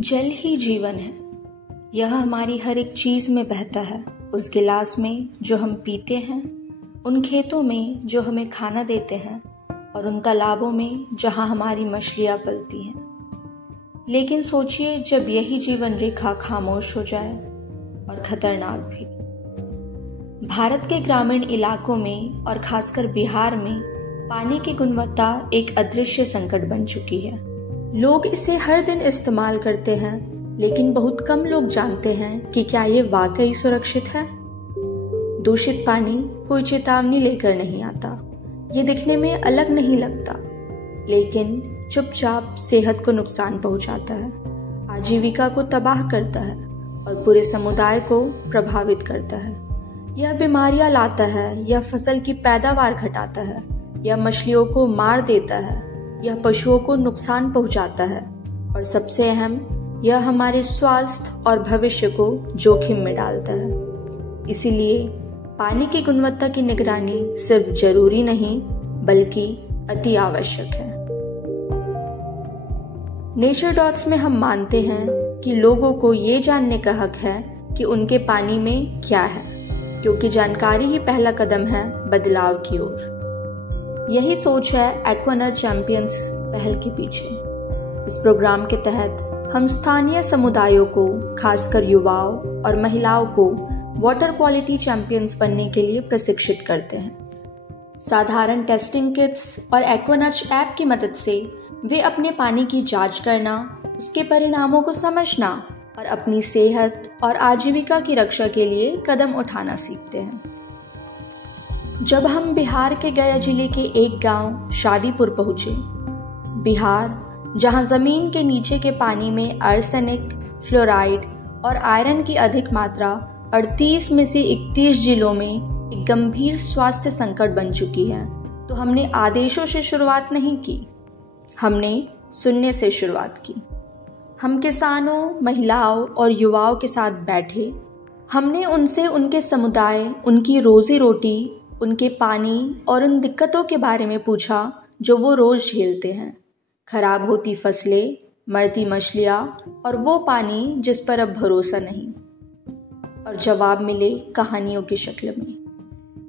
जल ही जीवन है। यह हमारी हर एक चीज़ में बहता है। उस गिलास में जो हम पीते हैं, उन खेतों में जो हमें खाना देते हैं और उन तालाबों में जहाँ हमारी मछलियाँ पलती हैं। लेकिन सोचिए, जब यही जीवन रेखा खामोश हो जाए, और खतरनाक भी। भारत के ग्रामीण इलाकों में और खासकर बिहार में पानी की गुणवत्ता एक अदृश्य संकट बन चुकी है। लोग इसे हर दिन इस्तेमाल करते हैं, लेकिन बहुत कम लोग जानते हैं कि क्या ये वाकई सुरक्षित है। दूषित पानी कोई चेतावनी लेकर नहीं आता। ये दिखने में अलग नहीं लगता, लेकिन चुपचाप सेहत को नुकसान पहुंचाता है, आजीविका को तबाह करता है और पूरे समुदाय को प्रभावित करता है। यह बीमारियां लाता है, यह फसल की पैदावार घटाता है, यह मछलियों को मार देता है, यह पशुओं को नुकसान पहुंचाता है और सबसे अहम, यह हमारे स्वास्थ्य और भविष्य को जोखिम में डालता है। इसीलिए पानी की गुणवत्ता की निगरानी सिर्फ जरूरी नहीं, बल्कि अति आवश्यक है। नेचर डॉट्स में हम मानते हैं कि लोगों को ये जानने का हक है कि उनके पानी में क्या है, क्योंकि जानकारी ही पहला कदम है बदलाव की ओर। यही सोच है एक्वानर्ज चैंपियंस पहल के पीछे। इस प्रोग्राम के तहत हम स्थानीय समुदायों को, खासकर युवाओं और महिलाओं को वाटर क्वालिटी चैंपियंस बनने के लिए प्रशिक्षित करते हैं। साधारण टेस्टिंग किट्स और एक्वानर्ज ऐप की मदद से वे अपने पानी की जांच करना, उसके परिणामों को समझना और अपनी सेहत और आजीविका की रक्षा के लिए कदम उठाना सीखते हैं। जब हम बिहार के गया जिले के एक गांव शादीपुर पहुंचे, बिहार जहां जमीन के नीचे के पानी में आर्सेनिक, फ्लोराइड और आयरन की अधिक मात्रा 38 में से 31 जिलों में एक गंभीर स्वास्थ्य संकट बन चुकी है, तो हमने आदेशों से शुरुआत नहीं की, हमने सुनने से शुरुआत की। हम किसानों, महिलाओं और युवाओं के साथ बैठे। हमने उनसे उनके समुदाय, उनकी रोजी रोटी, उनके पानी और उन दिक्कतों के बारे में पूछा जो वो रोज झेलते हैं। खराब होती फसलें, मरती मछलियाँ और वो पानी जिस पर अब भरोसा नहीं। और जवाब मिले कहानियों की शक्ल में।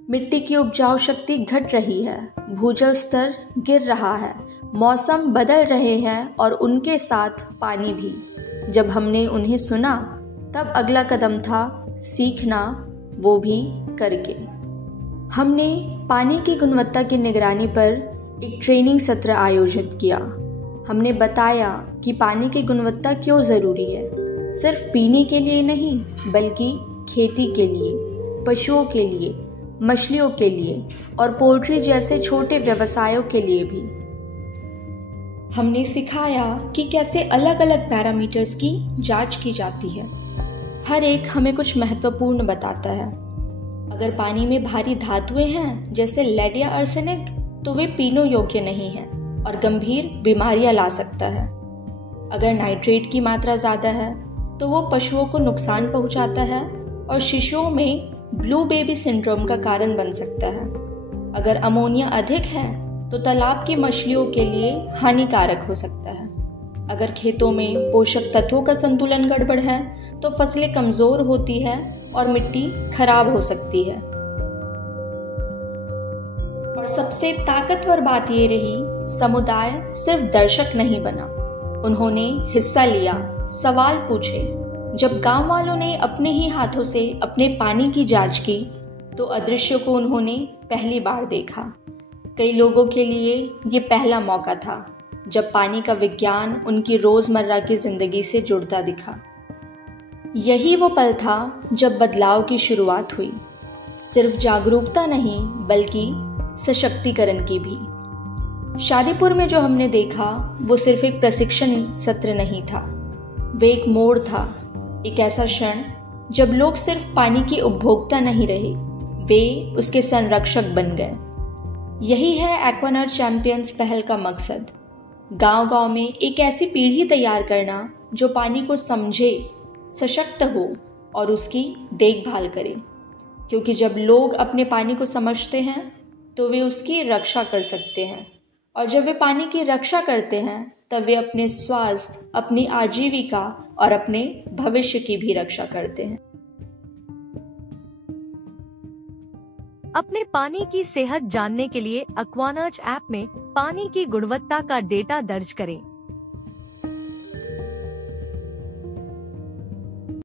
मिट्टी की उपजाऊ शक्ति घट रही है, भूजल स्तर गिर रहा है, मौसम बदल रहे हैं और उनके साथ पानी भी। जब हमने उन्हें सुना, तब अगला कदम था सीखना, वो भी करके। हमने पानी की गुणवत्ता की निगरानी पर एक ट्रेनिंग सत्र आयोजित किया। हमने बताया कि पानी की गुणवत्ता क्यों ज़रूरी है, सिर्फ पीने के लिए नहीं, बल्कि खेती के लिए, पशुओं के लिए, मछलियों के लिए और पोल्ट्री जैसे छोटे व्यवसायों के लिए भी। हमने सिखाया कि कैसे अलग अलग पैरामीटर्स की जांच की जाती है। हर एक हमें कुछ महत्वपूर्ण बताता है। अगर पानी में भारी धातुएं हैं, जैसे लेड या आर्सेनिक, तो वे पीने योग्य नहीं हैं और गंभीर बीमारियां ला सकता है। अगर नाइट्रेट की मात्रा ज्यादा है, तो वो पशुओं को नुकसान पहुंचाता है और शिशुओं में ब्लू बेबी सिंड्रोम का कारण बन सकता है। अगर अमोनिया अधिक है, तो तालाब की मछलियों के लिए हानिकारक हो सकता है। अगर खेतों में पोषक तत्वों का संतुलन गड़बड़ है, तो फसलें कमजोर होती है और मिट्टी खराब हो सकती है। और सबसे ताकतवर बात ये रही, समुदाय सिर्फ दर्शक नहीं बना, उन्होंने हिस्सा लिया, सवाल पूछे। जब गांव वालों ने अपने ही हाथों से अपने पानी की जांच की, तो अदृश्य को उन्होंने पहली बार देखा। कई लोगों के लिए ये पहला मौका था जब पानी का विज्ञान उनकी रोजमर्रा की जिंदगी से जुड़ता दिखा। यही वो पल था जब बदलाव की शुरुआत हुई, सिर्फ जागरूकता नहीं, बल्कि सशक्तिकरण की भी। शादीपुर में जो हमने देखा, वो सिर्फ एक प्रशिक्षण सत्र नहीं था, वे एक मोड़ था, एक ऐसा क्षण जब लोग सिर्फ पानी की उपभोक्ता नहीं रहे, वे उसके संरक्षक बन गए। यही है एक्वानर्ज चैंपियंस पहल का मकसद, गांव-गांव में एक ऐसी पीढ़ी तैयार करना जो पानी को समझे, सशक्त हो और उसकी देखभाल करे। क्योंकि जब लोग अपने पानी को समझते हैं, तो वे उसकी रक्षा कर सकते हैं, और जब वे पानी की रक्षा करते हैं, तब वे अपने स्वास्थ्य, अपनी आजीविका और अपने भविष्य की भी रक्षा करते हैं। अपने पानी की सेहत जानने के लिए एक्वानर्ज ऐप में पानी की गुणवत्ता का डेटा दर्ज करें।